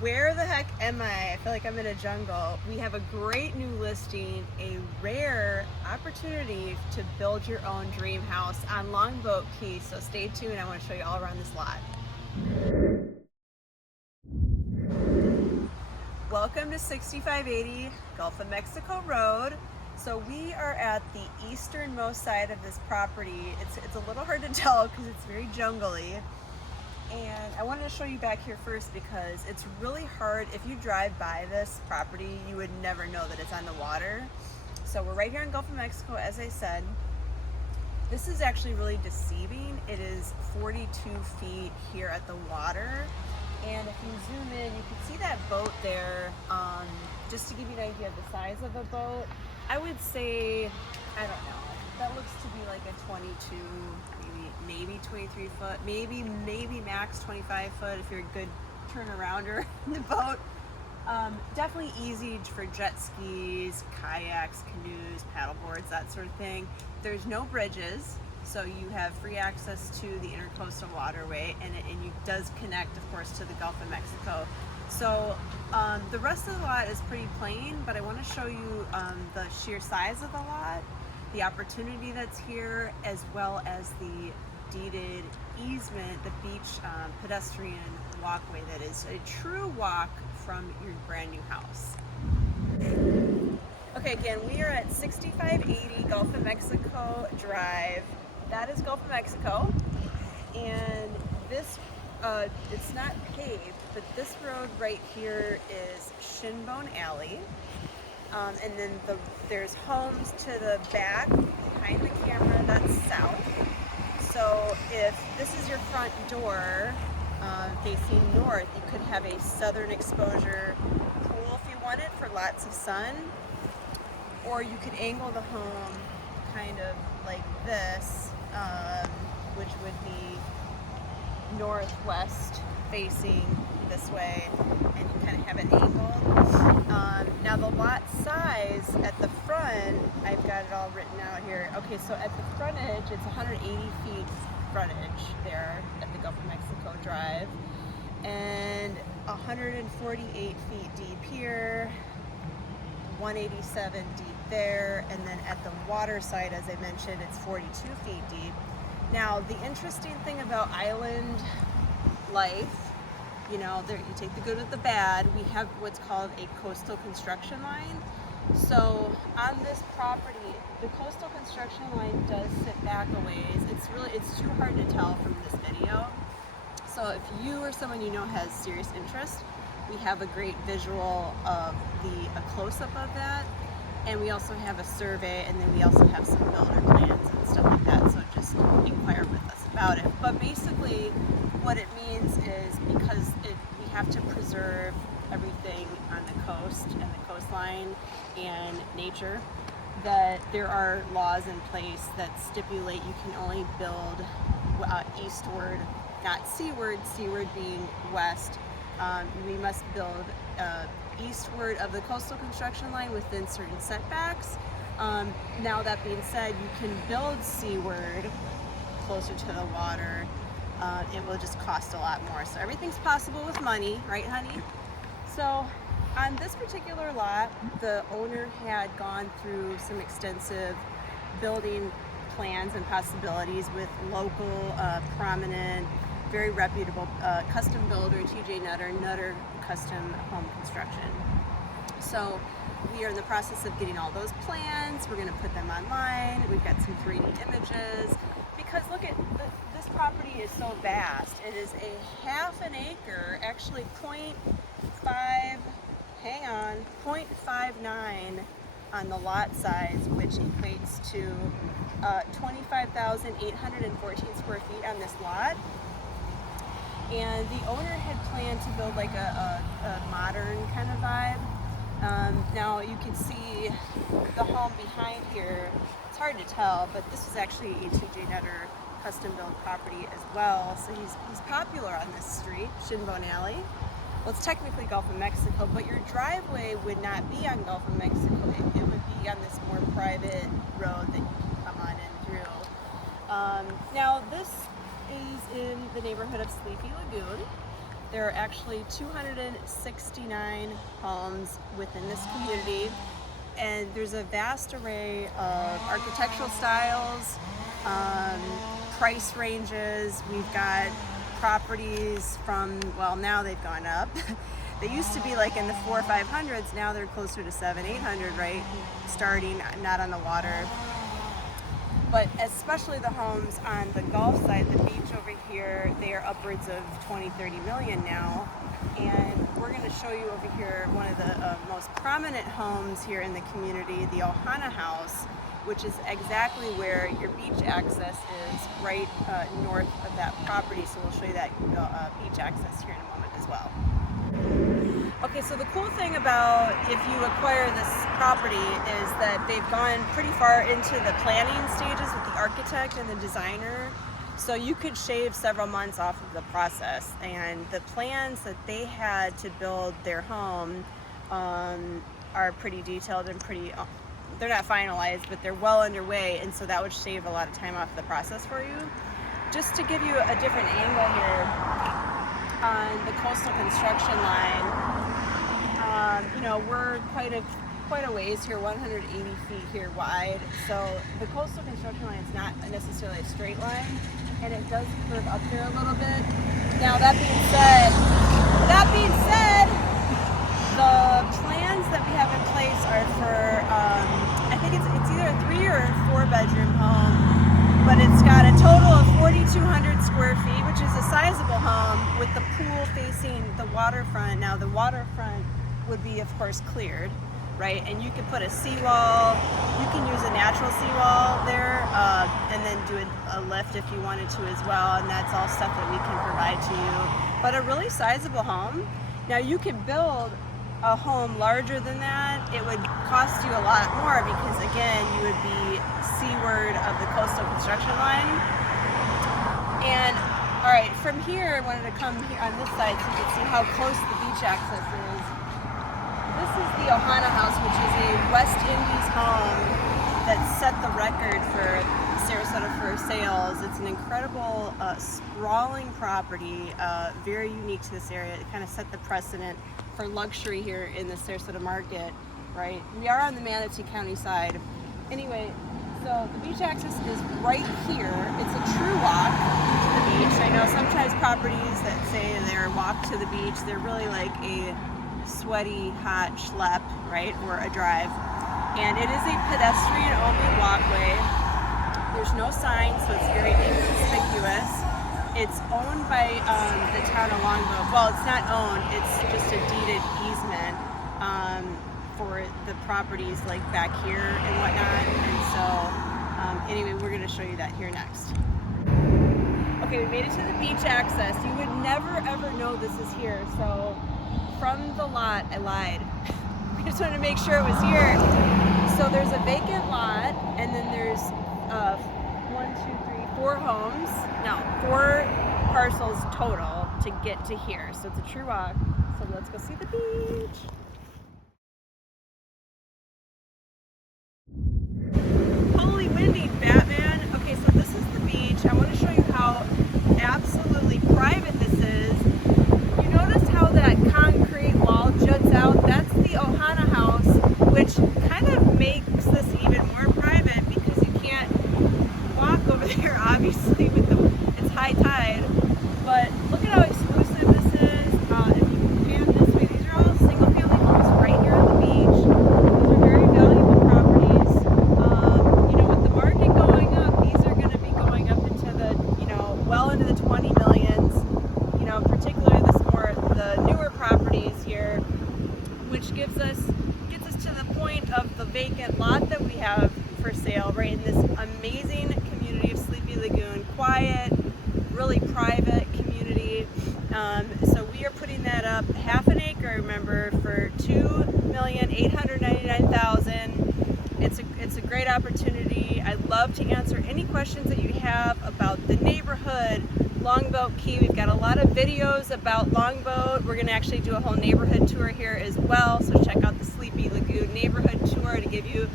Where the heck am I? I feel like I'm in a jungle. We have a great new listing, a rare opportunity to build your own dream house on Longboat Key. So stay tuned. I want to show you all around this lot. Welcome to 6580 Gulf of Mexico Road. So we are at the easternmost side of this property. It's a little hard to tell because it's very jungly. And I wanted to show you back here first because it's really hard. If you drive by this property, you would never know that it's on the water. So we're right here in Gulf of Mexico, as I said. This is actually really deceiving. It is 42 feet here at the water. And if you zoom in, you can see that boat there. Just to give you an idea of the size of the boat, I would say, I don't know, that looks to be like a 22, maybe 23 foot, maybe max 25 foot if you're a good turnarounder in the boat. Definitely easy for jet skis, kayaks, canoes, paddle boards, that sort of thing. There's no bridges, so you have free access to the intercoastal waterway, and it does connect, of course, to the Gulf of Mexico. So the rest of the lot is pretty plain, but I want to show you the sheer size of the lot, the opportunity that's here, as well as the deeded easement, the beach pedestrian walkway that is a true walk from your brand new house. Okay, again, we are at 6580 Gulf of Mexico Drive. That is Gulf of Mexico, and this it's not paved, but this road right here is Shinbone Alley. And then there's homes to the back behind the camera, that's south. So if this is your front door facing north, you could have a southern exposure pool if you wanted for lots of sun, or you could angle the home kind of like this, which would be northwest facing this way, and you kind of have it angled. Now the lot size at the front, I've got it all written out here. Okay, so at the frontage, it's 180 feet frontage there at the Gulf of Mexico Drive, and 148 feet deep here, 187 deep there, and then at the water side, as I mentioned, it's 42 feet deep. Now, the interesting thing about island life, you know, you take the good with the bad. We have what's called a coastal construction line. So on this property, the coastal construction line does sit back a ways. It's too hard to tell from this video. So if you or someone you know has serious interest, we have a great visual of a close-up of that. And we also have a survey, and then we also have some builder plans and stuff like that. So just inquire with us about it. But basically, what it means is because we have to preserve everything on the coast and the coastline and nature, that there are laws in place that stipulate you can only build eastward, not seaward, seaward being west. We must build eastward of the coastal construction line within certain setbacks. Now that being said, you can build seaward closer to the water. It will just cost a lot more. So everything's possible with money, right, honey? So on this particular lot, the owner had gone through some extensive building plans and possibilities with local, prominent, very reputable custom builder, TJ Nutter Custom Home Construction. So we are in the process of getting all those plans. We're going to put them online. We've got some 3D images, because look at this property is so vast. It is a half an acre, actually 0.59 on the lot size, which equates to 25,814 square feet on this lot. And the owner had planned to build like a modern kind of vibe. Now you can see the home behind here. It's hard to tell, but this is actually a TJ Nutter custom built property as well. So he's popular on this street, Shinbone Alley. Well, it's technically Gulf of Mexico, but your driveway would not be on Gulf of Mexico. It would be on this more private road that you can come on in through. Now this is in the neighborhood of Sleepy Lagoon. There are actually 269 homes within this community, and there's a vast array of architectural styles, price ranges. We've got properties from, well, now they've gone up. They used to be like in the 400s or 500s. Now they're closer to 700, 800, right? Starting not on the water. But especially the homes on the Gulf side, the beach over here, they are upwards of 20, 30 million now. And we're going to show you over here one of the most prominent homes here in the community, the Ohana House, which is exactly where your beach access is, right north of that property. So we'll show you that beach access here in a moment as well. Okay, so the cool thing about if you acquire this property is that they've gone pretty far into the planning stages with the architect and the designer. So you could shave several months off of the process, and the plans that they had to build their home are pretty detailed and pretty, they're not finalized, but they're well underway, and so that would shave a lot of time off the process for you. Just to give you a different angle here on the coastal construction line, you know, we're quite a ways here, 180 feet here wide. So the coastal construction line is not necessarily a straight line, and it does curve up there a little bit. Now that being said, the plans that we have in place are for, I think it's either a 3 or 4 bedroom home, but it's got a total of 4,200 square feet, which is a sizable home with the pool facing the waterfront. Now the waterfront would be, of course, cleared, right? And you could put a seawall, you can use a natural seawall there, and then do a lift if you wanted to as well, and that's all stuff that we can provide to you. But a really sizable home. Now you could build a home larger than that. It would cost you a lot more because, again, you would be seaward of the coastal construction line. And all right, from here, I wanted to come here on this side so you can see how close the beach access is. This is the Ohana House, which is a West Indies home that set the record for Sarasota for sales. It's an incredible, sprawling property, very unique to this area. It kind of set the precedent for luxury here in the Sarasota market, right? We are on the Manatee County side. Anyway, so the beach access is right here. It's a true walk to the beach. I know sometimes properties that say they're walk to the beach, they're really like a sweaty, hot schlep, right, or a drive. And it is a pedestrian-only walkway. There's no sign, so it's very inconspicuous. It's owned by the town of Longboat. Well, it's not owned, it's just a deeded easement for the properties like back here and whatnot. And so, anyway, we're gonna show you that here next. Okay, we made it to the beach access. You would never ever know this is here, so from the lot, I lied. I just wanted to make sure it was here. So there's a vacant lot, and then there's 4 homes. No, 4 parcels total to get to here. So it's a true walk. So let's go see the beach. Holy windy, Batman. Okay, so this is the beach. I want to show you how absolutely private this is. You notice how that concrete wall juts out? That's the Ohana House, which kind of makes this even more private because you can't walk over there, obviously, with it's high tide. But look at how exclusive this is. If you can pan this way, these are all single-family homes right here on the beach. These are very valuable properties. You know, with the market going up, these are going to be going up into the, you know, well into the 20 millions. You know, particularly the newer properties here, which gets us to the point of the vacant lot that we have for sale right in this amazing community of Sleepy Lagoon. Quiet, really private community. So we are putting that up half an acre, remember, for $2,899,000. It's a great opportunity. I'd love to answer any questions that you have about the neighborhood, Longboat Key. We've got a lot of videos about Longboat. We're going to actually do a whole neighborhood tour here as well, so check out the Sleepy Lagoon neighborhood tour to give you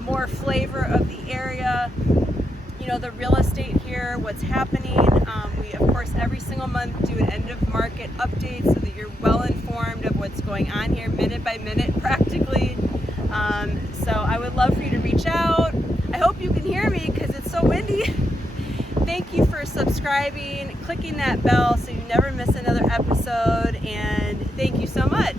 more flavor of the area. You the real estate here, what's happening. We, of course, every single month do an end of market update so that you're well informed of what's going on here, minute by minute, practically. So I would love for you to reach out. I hope you can hear me because it's so windy. Thank you for subscribing, clicking that bell so you never miss another episode, and thank you so much.